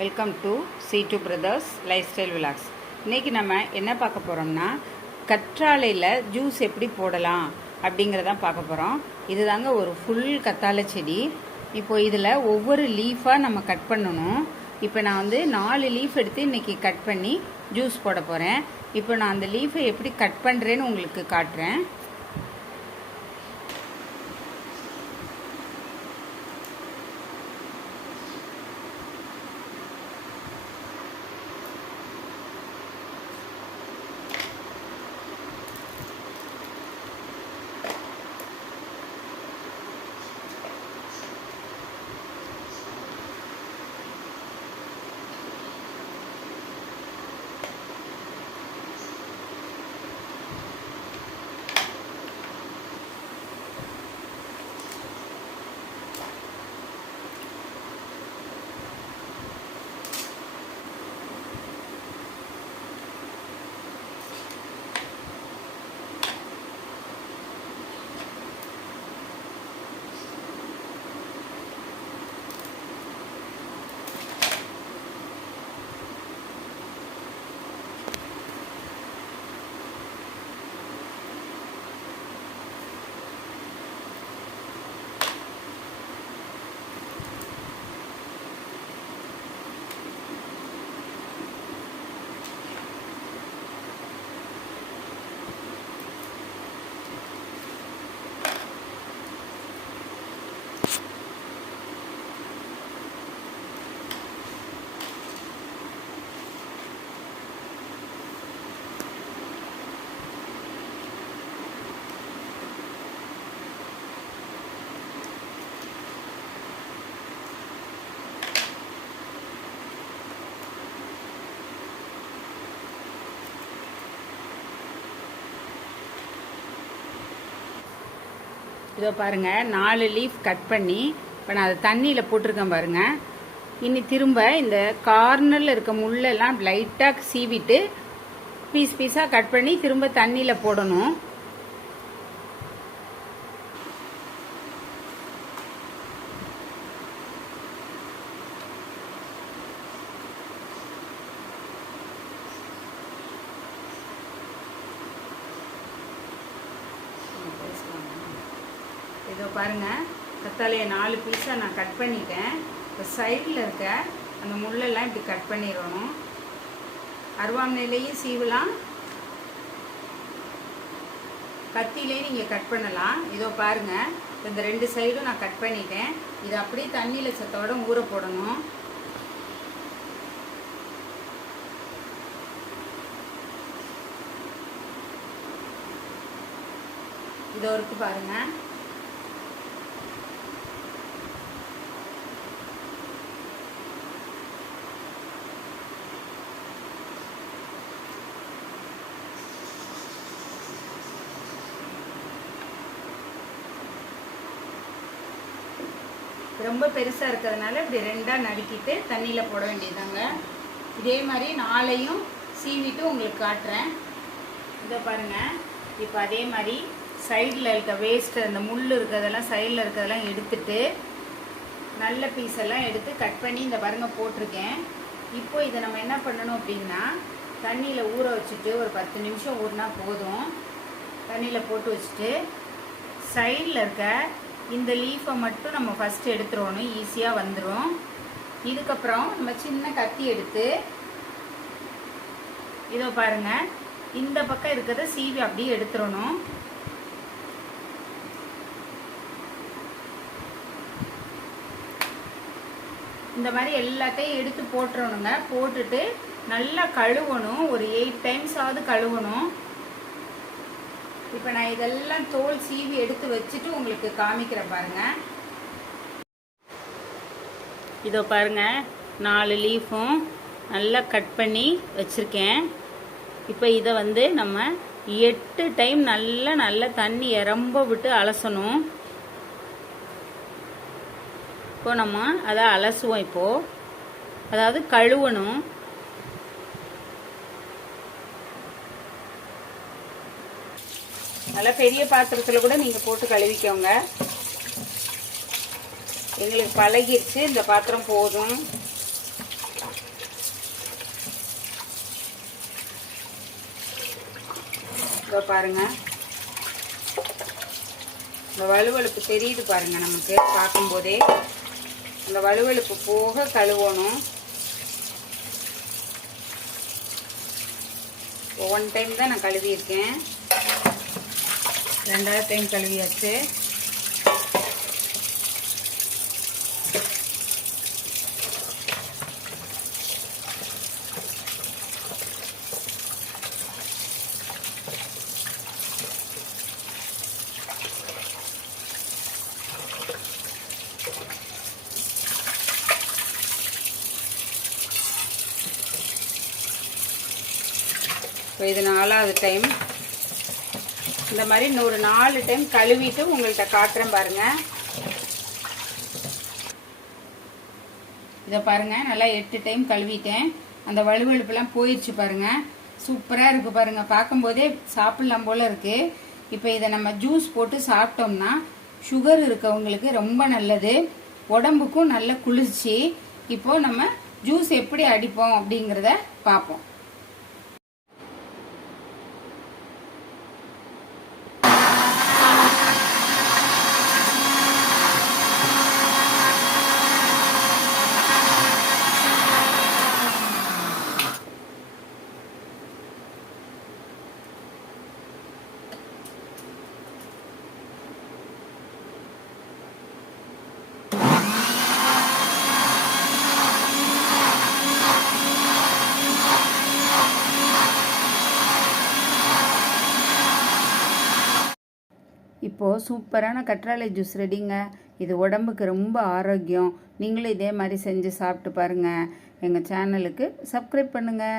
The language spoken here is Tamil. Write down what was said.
Welcome to C two brothers life style vlogs இன்றைக்கி நம்ம என்ன பார்க்க போகிறோம்னா கற்றாழையில் ஜூஸ் எப்படி போடலாம் அப்படிங்கிறதான் பார்க்க போகிறோம் இதுதாங்க ஒரு ஃபுல் கத்தாழை செடி. இப்போ இதில் ஒவ்வொரு லீஃபாக நம்ம கட் பண்ணணும். இப்போ நான் வந்து நாலு லீஃப் எடுத்து இன்றைக்கி கட் பண்ணி ஜூஸ் போட போகிறேன் இப்போ நான் அந்த லீஃபை எப்படி கட் பண்ணுறேன்னு உங்களுக்கு காட்டுறேன். இதோ பாருங்கள் நாலு லீஃப் கட் பண்ணி இப்போ நான் அதை தண்ணியில் போட்டிருக்கேன் பாருங்கள் இனி திரும்ப இந்த கார்னரில் இருக்க முள்ளெல்லாம் லைட்டாக சீவிட்டு பீஸ் பீஸாக கட் பண்ணி திரும்ப தண்ணியில் போடணும். இதோ பாருங்கள் கத்தாழையை நாலு பீஸாக நான் கட் பண்ணிட்டேன். இப்போ சைடில் இருக்க அந்த முள்ளெல்லாம் இப்படி கட் பண்ணிடணும். அருவாமனையிலையும் சீவலாம். கத்திலேயும் நீங்கள் கட் பண்ணலாம். இதோ பாருங்கள் இந்த ரெண்டு சைடும் நான் கட் பண்ணிட்டேன். இது அப்படியே தண்ணியில் சத்தோட ஊற போடணும். இதோ இருக்கு பாருங்கள் ரொம்ப பெருசாக இருக்கிறதுனால இப்படி ரெண்டாக நறுக்கிட்டு தண்ணியில் போட வேண்டியதாங்க இதே மாதிரி நாளையும் சீவிட்டு உங்களுக்கு காட்டுறேன். இதை பாருங்கள் இப்போ அதே மாதிரி சைடில் இருக்க வேஸ்ட்டு அந்த முள் இருக்கிறதெல்லாம் சைடில் இருக்கிறதெல்லாம் எடுத்துட்டு நல்ல பீஸ் எல்லாம் எடுத்து கட் பண்ணி இந்த பாருங்க போட்டிருக்கேன். இப்போ இதை நம்ம என்ன பண்ணணும் அப்படின்னா தண்ணியில் ஊற வச்சுட்டு ஒரு பத்து நிமிஷம் ஊறினா போதும். தண்ணியில் போட்டு வச்சுட்டு சைடில் இருக்க இந்த லீஃபை மட்டும் நம்ம ஃபஸ்ட்டு எடுத்துருவோணும். ஈஸியாக வந்துடும் இதுக்கப்புறம் நம்ம சின்ன கத்தி எடுத்து இதோ பாருங்கள் இந்த பக்கம் இருக்கிறத சீவி அப்படியே எடுத்துடணும் இந்த மாதிரி எல்லாத்தையும் எடுத்து போட்டுறணுங்க. போட்டுட்டு நல்லா கழுவணும். ஒரு எயிட் டைம்ஸாவது கழுவணும். இப்போ நான் இதெல்லாம் தோல் சீவி எடுத்து வச்சுட்டு உங்களுக்கு காமிக்கிறேன் பாருங்க. இதோ பாருங்க நாலு லீஃபும் நல்லா கட் பண்ணி வச்சுருக்கேன். இப்போ இதை வந்து நம்ம எட்டு டைம் நல்லா நல்லா தண்ணி ரொம்ப விட்டு அலசணும். இப்போ நம்ம அதை அலசுவோம் இப்போது அதாவது கழுவணும். நல்லா பெரிய பாத்திரத்தில் கூட நீங்கள் போட்டு கழுவிக்கோங்க. எங்களுக்கு பழகிடுச்சு இந்த பாத்திரம் போதும். இப்போ பாருங்க. இந்த வலுவழுப்பு தெரியுது பாருங்கள் நமக்கு பார்க்கும்போதே. அந்த வலுவழுப்பு போக கழுவணும். ஒன் டைம் தான் நான் கழுவியிருக்கேன். ரெண்டாவது கழுவியாச்சு. இப்போ இது நாலாவது டைம் இந்த மாதிரி இன்னொரு நாலு டைம் கழுவிட்டு உங்கள்கிட்ட காட்டுறேன் பாருங்க. இதை பாருங்க நல்லா எட்டு டைம் கழுவிட்டேன். அந்த வலுவழுப்புலாம் போயிடுச்சு பாருங்க. சூப்பராக இருக்குது பாருங்க. பார்க்கும்போதே சாப்பிடலாம் போல இருக்கு. இப்போ இதை நம்ம ஜூஸ் போட்டு சாப்பிட்டோம்னா சுகர் இருக்கவங்களுக்கு ரொம்ப நல்லது. உடம்புக்கும் நல்ல குளிர்ச்சி. இப்போ நம்ம ஜூஸ் எப்படி அடிப்போம் அப்படிங்கிறத பார்ப்போம். இப்போது சூப்பரான கற்றாழை ஜூஸ் ரெடிங்க இது உடம்புக்கு ரொம்ப ஆரோக்கியம். நீங்களும் இதே மாதிரி செஞ்சு சாப்பிட்டு பாருங்கள் எங்கள் சேனலுக்கு சப்ஸ்கிரைப் பண்ணுங்கள்